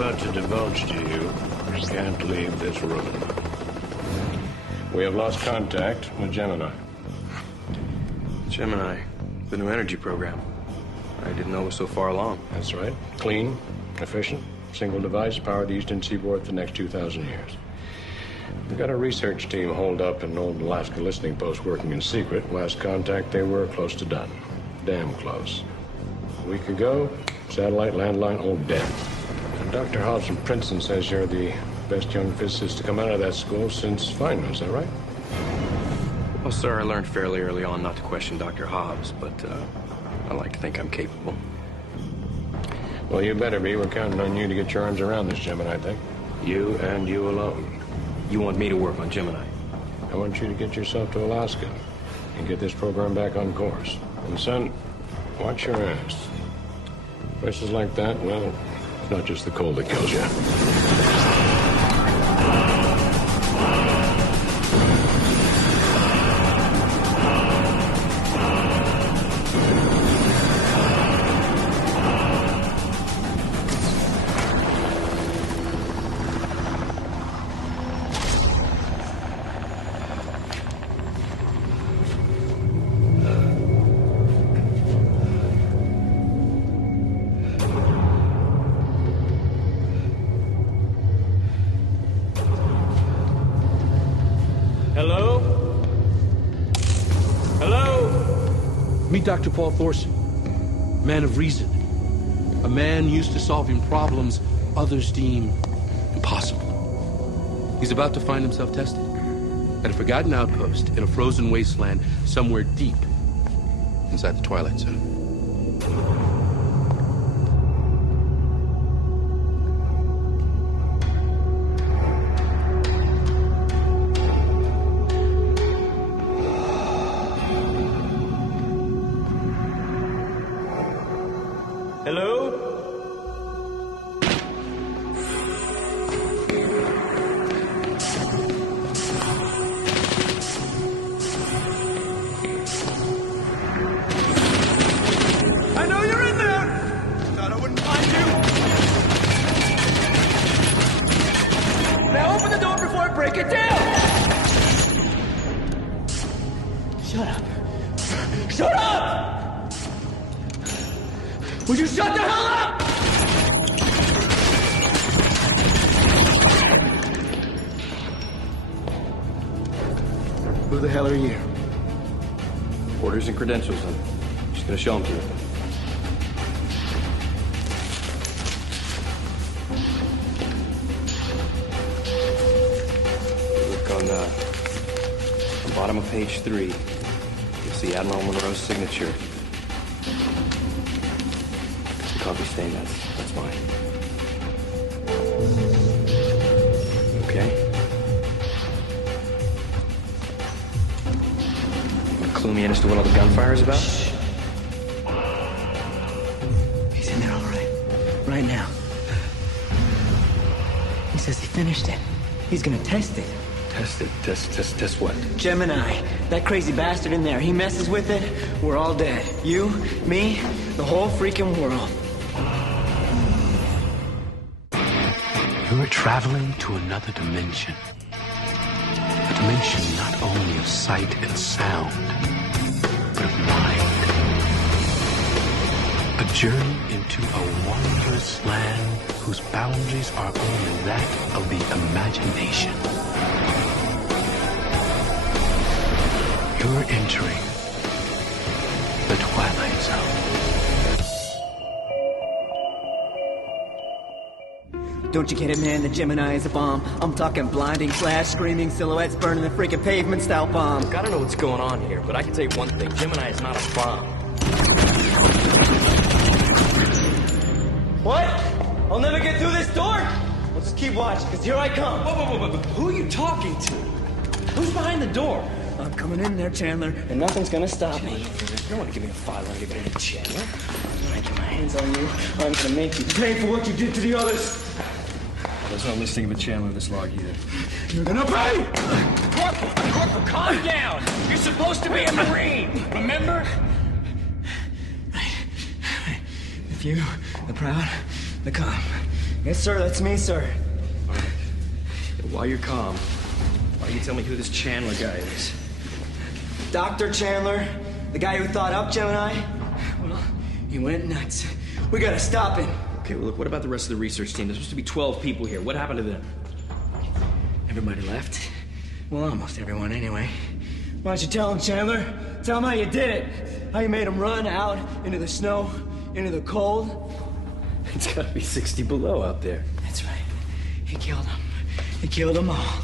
about to divulge to you can't leave this room. We have lost contact with Gemini. Gemini, the new energy program. I didn't know it was so far along. That's right. Clean, efficient, single device, power the Eastern Seaboard for the next 2,000 years. We've got a research team holed up in an old Alaska listening post working in secret. Last contact, they were close to done. Damn close. A week ago, satellite, landline, all dead. And Dr. Hobbs from Princeton says you're the best young physicist to come out of that school since Feynman. Is that right? Well, sir, I learned fairly early on not to question Dr. Hobbs, but I like to think I'm capable. Well, you better be. We're counting on you to get your arms around this, Gemini thing. You and you alone. You want me to work on Gemini? I want you to get yourself to Alaska and get this program back on course. And son, watch your ass. Places like that, well, it's not just the cold that kills you. Dr. Paul Thorson, man of reason, a man used to solving problems others deem impossible. He's about to find himself tested at a forgotten outpost in a frozen wasteland somewhere deep inside the Twilight Zone. Credentials. I'm just gonna show them to you. Look on the bottom of page 3. You'll see Admiral Monroe's signature. The copy stain, that's mine. Okay. Clue me in as to what all the gunfire is about? Shh. He's in there all right. Right now. He says he finished it. He's gonna test it. Test it? Test what? Gemini. That crazy bastard in there. He messes with it, we're all dead. You, me, the whole freaking world. You're traveling to another dimension. A dimension not only of sight and sound, but of mind. A journey into a wondrous land whose boundaries are only that of the imagination. You're entering the Twilight Zone. Don't you get it, man? The Gemini is a bomb. I'm talking blinding flash, screaming silhouettes, burning the freaking pavement style bomb. Gotta know what's going on here, but I can tell you one thing. Gemini is not a bomb. What? I'll never get through this door? Well, just keep watching, because here I come. Whoa. Who are you talking to? Who's behind the door? I'm coming in there, Chandler, and nothing's gonna stop me. You don't want to give me a file or give it to Chandler. When I get my hands on you, I'm gonna make you pay for what you did to the others. There's no listing of a Chandler in this log either. You're gonna pay! Corporal, calm down! You're supposed to be a Marine, remember? Right. The few, the proud, the calm. Yes, sir, that's me, sir. All right. And while you're calm, why don't you tell me who this Chandler guy is? Dr. Chandler, the guy who thought up Gemini? Well, he went nuts. We gotta stop him. Okay, well, look, what about the rest of the research team? There's supposed to be 12 people here. What happened to them? Everybody left. Well, almost everyone, anyway. Why don't you tell him, Chandler? Tell him how you did it. How you made him run out into the snow, into the cold. It's gotta be 60 below out there. That's right. He killed them. He killed them all.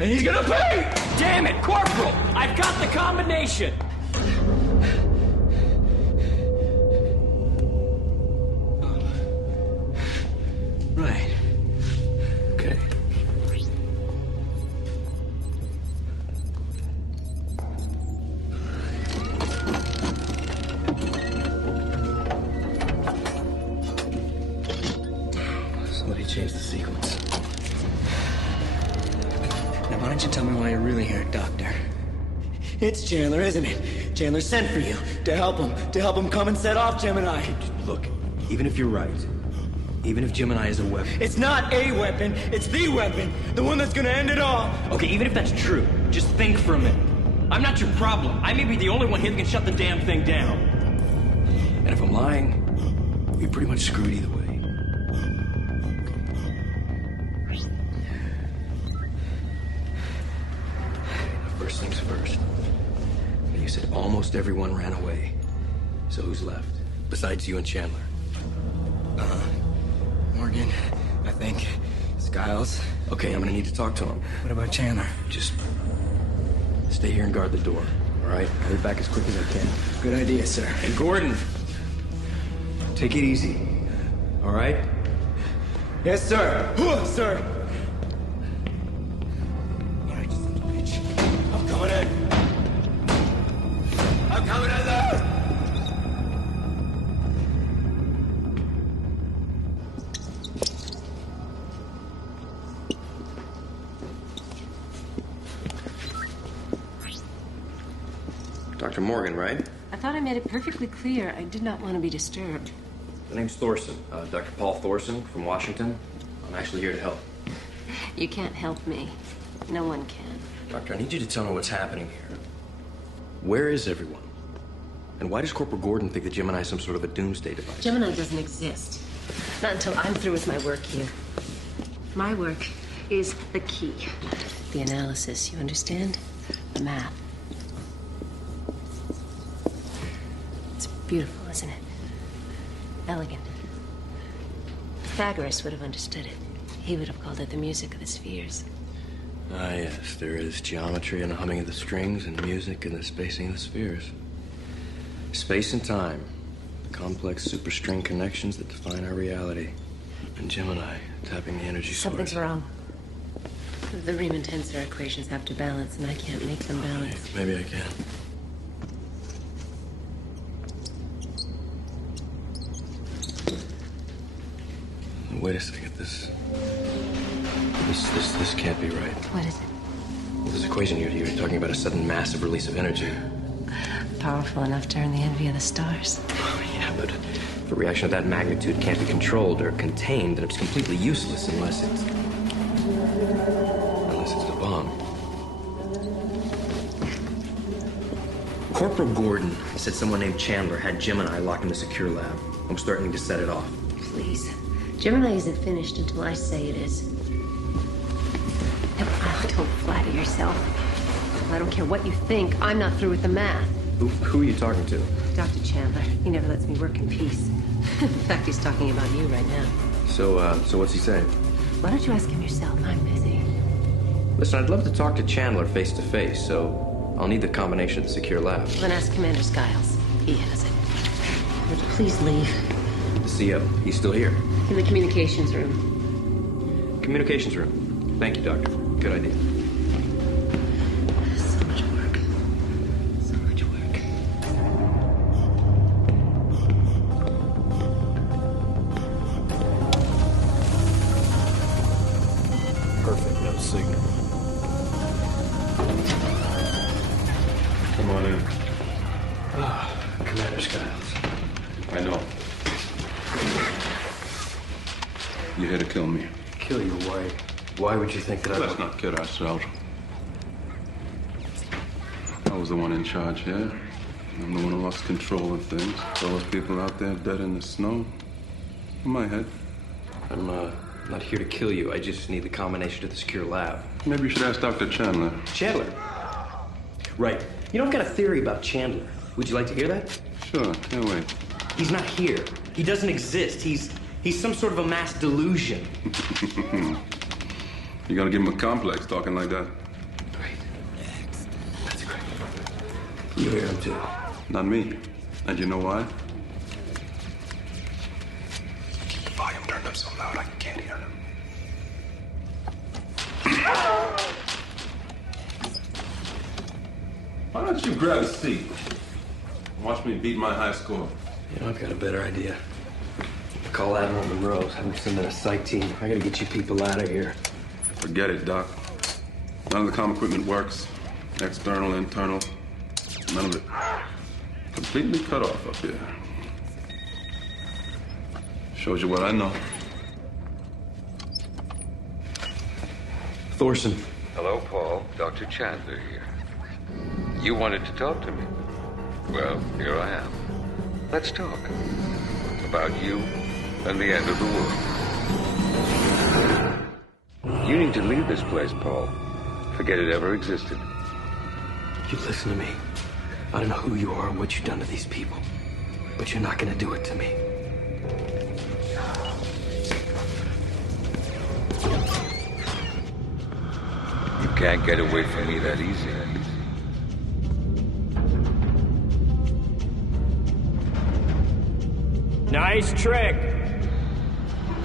And he's gonna pay! Damn it, Corporal! I've got the combination! Right. Okay. Somebody changed the sequence. Now, why don't you tell me why you're really here, Doctor? It's Chandler, isn't it? Chandler sent for you to help him come and set off Gemini. Look, even if you're right, even if Gemini is a weapon... It's not a weapon, it's the weapon. The one that's gonna end it all. Okay, even if that's true, just think for a minute. I'm not your problem. I may be the only one here that can shut the damn thing down. And if I'm lying, you're pretty much screwed either way. First things first. You said almost everyone ran away. So who's left? Besides you and Chandler? Morgan, I think. Skiles. Okay, I'm gonna need to talk to him. What about Chandler? Just stay here and guard the door, all right? I'll be back as quick as I can. Good idea, sir. And Gordon, take it easy, all right? Yes, sir. Sir. All right, you son of a bitch. I'm coming in. I'm coming in there. Dr. Morgan, right? I thought I made it perfectly clear I did not want to be disturbed. The name's Thorson, Dr. Paul Thorson from Washington. I'm actually here to help. You can't help me. No one can. Doctor, I need you to tell me what's happening here. Where is everyone? And why does Corporal Gordon think that Gemini is some sort of a doomsday device? Gemini doesn't exist. Not until I'm through with my work here. My work is the key. The analysis, you understand? The math. It's beautiful, isn't it? Elegant. Pythagoras would have understood it. He would have called it the music of the spheres. Ah, yes, there is geometry in the humming of the strings and music in the spacing of the spheres. Space and time, the complex superstring connections that define our reality. And Gemini, tapping the energy source. Something's wrong. The Riemann tensor equations have to balance, and I can't make them balance. Maybe I can. Wait a second, this can't be right. What is it? Well, this equation you're talking about a sudden massive release of energy. Powerful enough to earn the envy of the stars. Yeah, but if a reaction of that magnitude can't be controlled or contained, then it's completely useless unless it's a bomb. Corporal Gordon said someone named Chandler had Gemini locked in the secure lab and was threatening to set it off. Please. Gemini isn't finished until I say it is. Don't flatter yourself. I don't care what you think. I'm not through with the math. Who are you talking to? Dr. Chandler. He never lets me work in peace. In fact, he's talking about you right now. So what's he saying? Why don't you ask him yourself? I'm busy. Listen, I'd love to talk to Chandler face to face, so I'll need the combination of the secure lab. Then ask Commander Skiles. He has it. Would you please leave? The CO, he's still here. In the communications room. Communications room. Thank you, Doctor. Good idea. So much work. So much work. Perfect, no signal. Come on in. Commander Skiles. I know. You're here to kill me. Kill you, why? Why would you think that I... Let's not kid ourselves. I was the one in charge here. I'm the one who lost control of things. All those people out there dead in the snow. In my head. I'm not here to kill you. I just need the combination to the secure lab. Maybe you should ask Dr. Chandler. Chandler? Right. You know, I've got a theory about Chandler. Would you like to hear that? Sure, can't wait. He's not here. He doesn't exist. He's some sort of a mass delusion. You gotta give him a complex talking like that. Great. That's great. You hear him too. Not me. And you know why? Keep the volume turned up so loud I can't hear him. Why don't you grab a seat? Watch me beat my high score. You know, I've got a better idea. Call Admiral Monroe, have him send in a sight team. I gotta get you people out of here. Forget it, Doc. None of the comm equipment works. External, internal. None of it. Completely cut off up here. Shows you what I know. Thorson. Hello, Paul. Dr. Chandler here. You wanted to talk to me. Well, here I am. Let's talk. About you and the end of the world. You need to leave this place, Paul. Forget it ever existed. You listen to me. I don't know who you are or what you've done to these people, but you're not gonna do it to me. You can't get away from me that easy. Nice trick.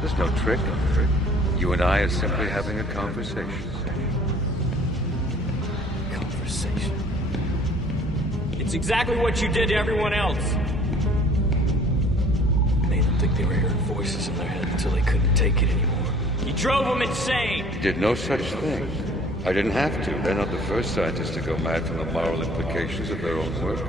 There's no trick. You and I are simply having a conversation. Conversation. It's exactly what you did to everyone else. Made them think they were hearing voices in their head until they couldn't take it anymore. You drove them insane. You did no such thing. I didn't have to. They're not the first scientists to go mad from the moral implications of their own work.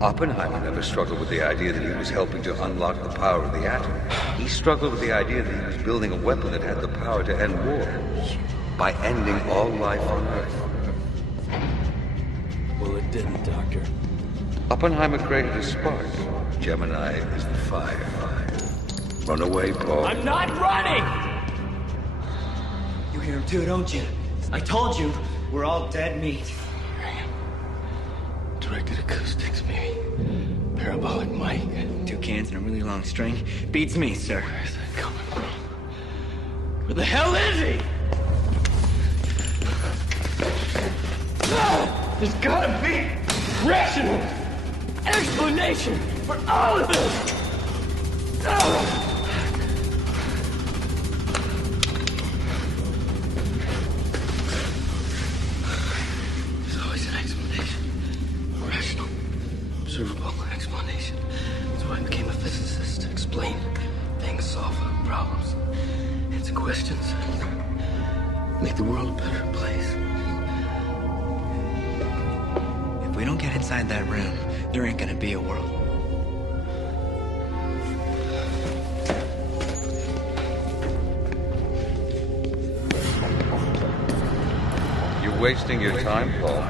Oppenheimer never struggled with the idea that he was helping to unlock the power of the atom. He struggled with the idea that he was building a weapon that had the power to end war by ending all life on Earth. Well, it didn't, Doctor. Oppenheimer created a spark. Gemini is the fire. Run away, Paul. I'm not running! You hear him too, don't you? I told you, we're all dead meat. Directed acoustics, maybe. Parabolic mic. 2 cans and a really long string. Beats me, sir. Where's that coming from? Where the hell is he? There's gotta be rational explanation for all of this! There's always an explanation. A rational, observable explanation. That's why I became a physicist, to explain things, solve problems, answer questions, make the world a better place. If we don't get inside that room, there ain't gonna be a world. You're wasting your time, Paul.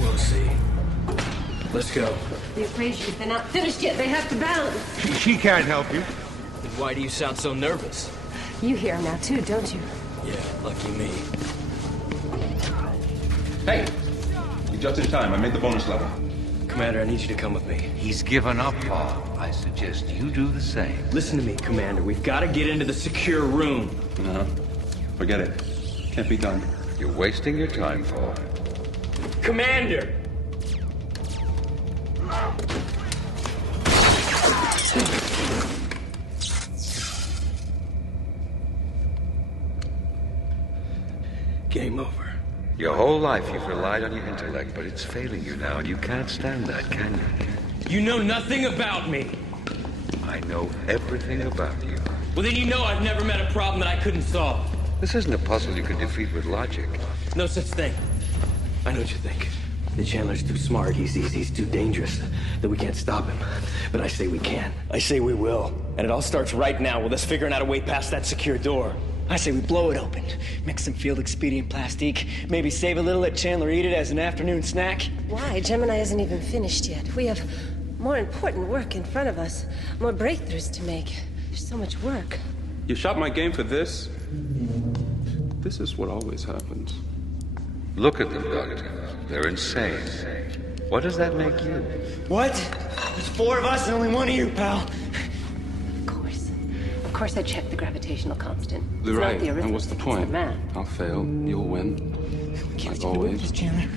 We'll see. Let's go. The equations, they're not finished yet. They have to balance. She can't help you. Then why do you sound so nervous? You hear him now, too, don't you? Yeah, lucky me. Hey! You're just in time. I made the bonus level. Commander, I need you to come with me. He's given up, Paul. I suggest you do the same. Listen to me, Commander. We've got to get into the secure room. Uh-huh. Forget it. Can't be done. You're wasting your time, Paul. Commander! Game over. Your whole life you've relied on your intellect, but it's failing you now, and you can't stand that, can you? You know nothing about me. I know everything about you. Well, then you know I've never met a problem that I couldn't solve. This isn't a puzzle you can defeat with logic. No such thing. I know what you think. The Chandler's too smart. He's too dangerous. That we can't stop him. But I say we can. I say we will. And it all starts right now with us figuring out a way past that secure door. I say we blow it open, mix some field expedient plastique, maybe save a little, let Chandler eat it as an afternoon snack. Why? Gemini isn't even finished yet. We have more important work in front of us, more breakthroughs to make. There's so much work. You shot my game for this? This is what always happens. Look at them, Doctor. They're insane. What does that make you? What? There's 4 of us and only 1 of you, pal. Of course I checked the gravitational constant. You're It's not right. the And what's the arithmetic, it's point? our math. I'll fail. You'll win. Like always. Chandler.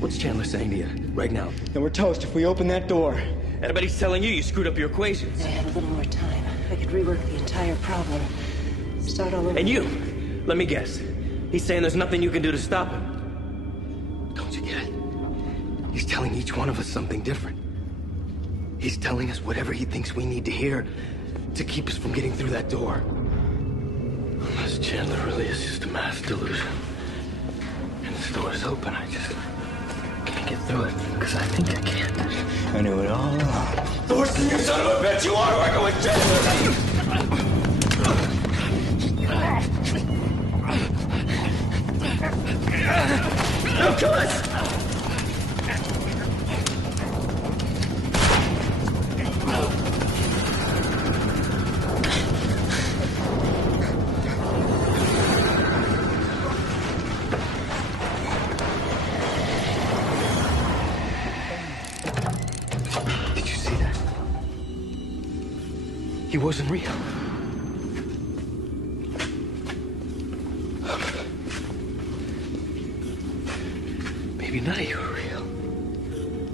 What's Chandler saying to you right now? Then we're toast if we open that door. Everybody's telling you screwed up your equations. If I had a little more time, I could rework the entire problem. Start all over. And you, let me guess. He's saying there's nothing you can do to stop him. Don't you get it? He's telling each one of us something different. He's telling us whatever he thinks we need to hear to keep us from getting through that door. Unless Chandler really is just a mass delusion. And this door is open, I just can't get through it, because I think I can't. I knew it all along. Thorsten, you son of a bitch, you are working with Chandler! Don't kill us! Did you see that? He wasn't real. Maybe none of you are real.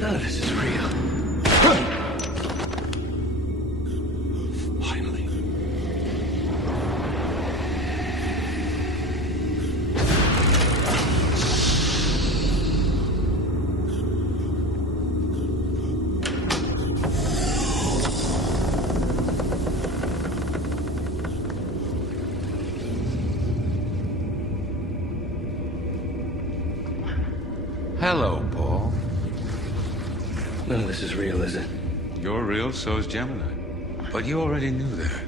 None of this is real. Finally. Hello, Paul. None of this is real, is it? You're real, so is Gemini. But you already knew that.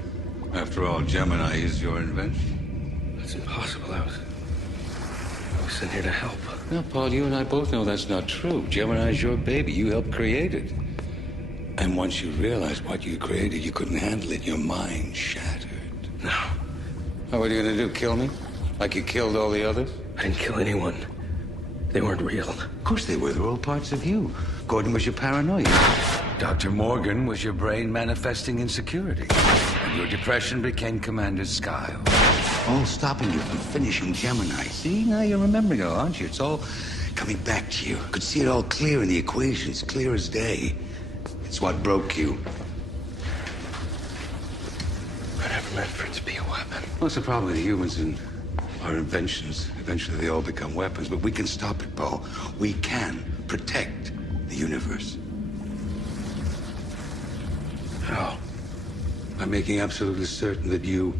After all, Gemini is your invention. That's impossible. I was sent here to help. Now, Paul, you and I both know that's not true. Gemini is your baby. You helped create it. And once you realized what you created, you couldn't handle it. Your mind shattered. No, Now, what are you going to do, kill me? Like you killed all the others? I didn't kill anyone. They weren't real. Of course they were. They're all parts of you. Gordon was your paranoia. Dr. Morgan was your brain manifesting insecurity. And your depression became Commander Skyle. All stopping you from finishing Gemini. See, now you're remembering it all, aren't you? It's all coming back to you. Could see it all clear in the equations, clear as day. It's what broke you. I never meant for it to be a weapon. What's the problem with humans and our inventions? Eventually they all become weapons, but we can stop it, Paul. We can protect the universe. How? By making absolutely certain that you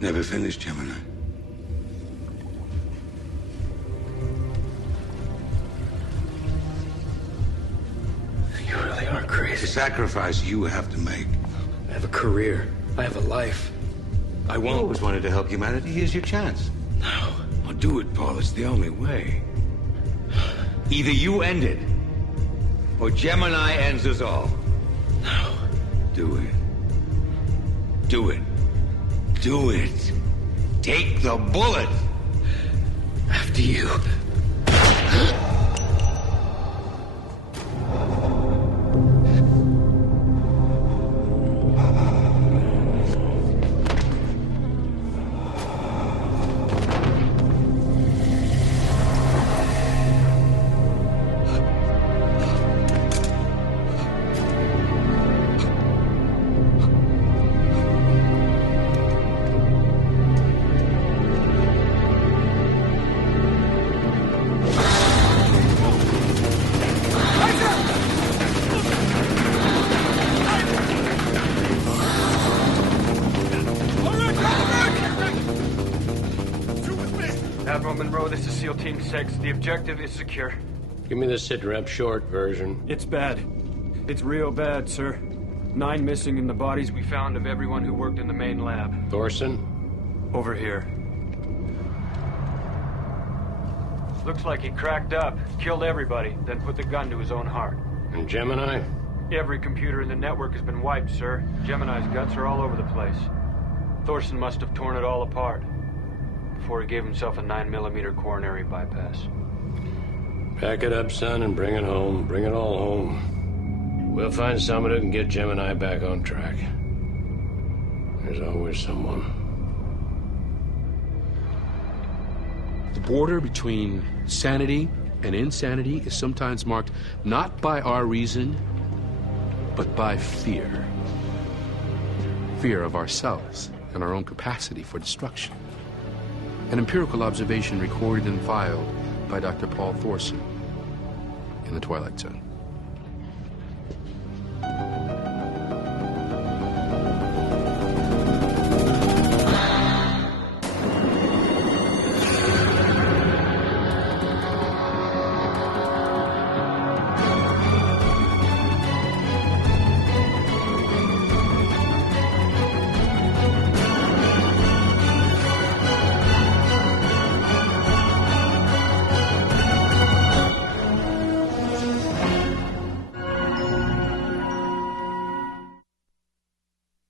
never finished Gemini. You really are It's a crazy. sacrifice you have to make. I have a career. I have a life. I I won't. always wanted to help humanity. Here's your chance. No. Well, do it, Paul. It's the only way. Either you end it, or Gemini ends us all. No. Do it. Do it. Do it. Take the bullet. After you. 36. The objective is secure. Give me the sit-rep short version. It's bad. It's real bad, sir. 9 missing in the bodies we found of everyone who worked in the main lab. Thorson? Over here. Looks like he cracked up, killed everybody, then put the gun to his own heart. And Gemini? Every computer in the network has been wiped, sir. Gemini's guts are all over the place. Thorson must have torn it all apart before he gave himself a 9mm coronary bypass. Pack it up, son, and bring it home. Bring it all home. We'll find someone who can get Gemini back on track. There's always someone. The border between sanity and insanity is sometimes marked not by our reason, but by fear. Fear of ourselves and our own capacity for destruction. An empirical observation recorded and filed by Dr. Paul Thorson in the Twilight Zone.